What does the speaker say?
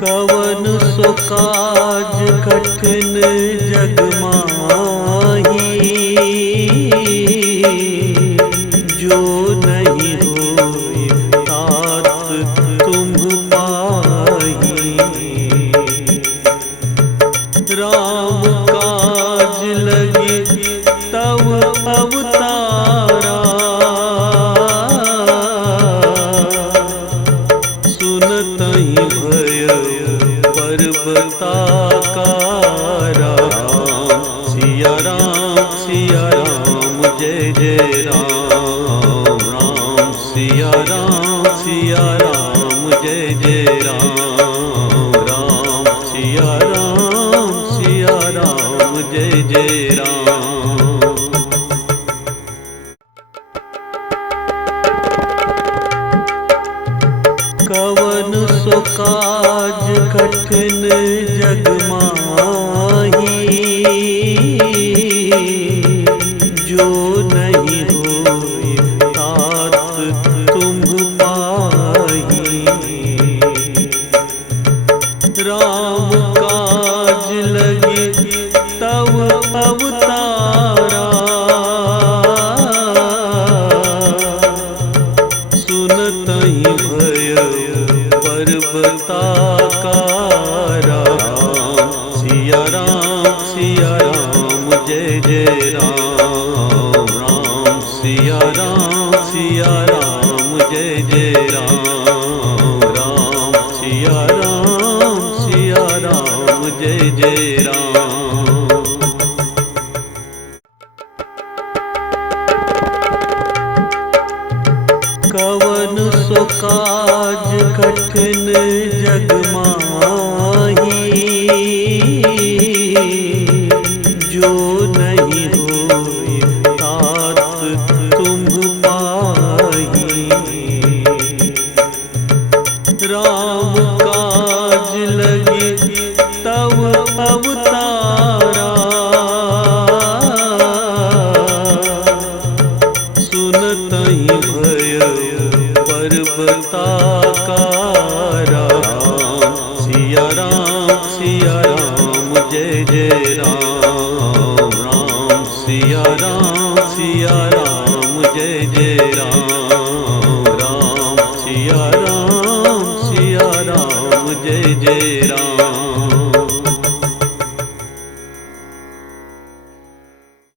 कवन सो काज कठिन जग माही, जो नहीं होए तात तुम पाही। राम काज लगे तव अवतारा, सुनतहि भय पर्वता कारा। सिया राम जय जय राम राम। सिया राम जय जय राम राम। सिया राम जय जय राम। कवन सो काज कठिन जग माही, जो नहीं होए तात तुम पाही। राम काज लगे तव अवतारा, सुनतहि भय पर्वता कारा। सिया राम जय जय राम राम। सिया राम जय जय राम राम। सिया राम जय जय राम। कवन सो काज कठिन जग माही, जो नहीं होए तात तुम पाही। राम काज लगे तव अवतारा, सुनतहि भय पर्वता कारा। सिया राम जय जय राम राम। सिया राम जय जय राम।